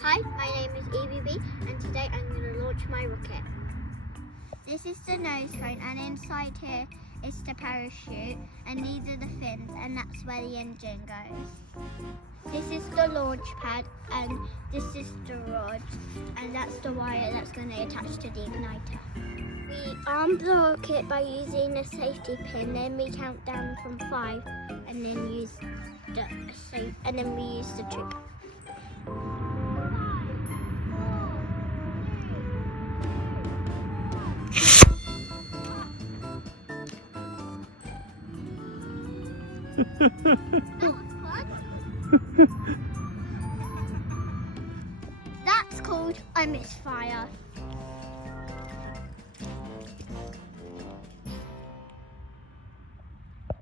Hi, my name is Evie and today I'm going to launch my rocket. This is the nose cone and inside here is the parachute and these are the fins and that's where the engine goes. This is the launch pad and this is the rod and that's the wire that's going to attach to the igniter. We arm the rocket by using a safety pin, then we count down from 5 and then use the trigger. That was fun. That's called a misfire.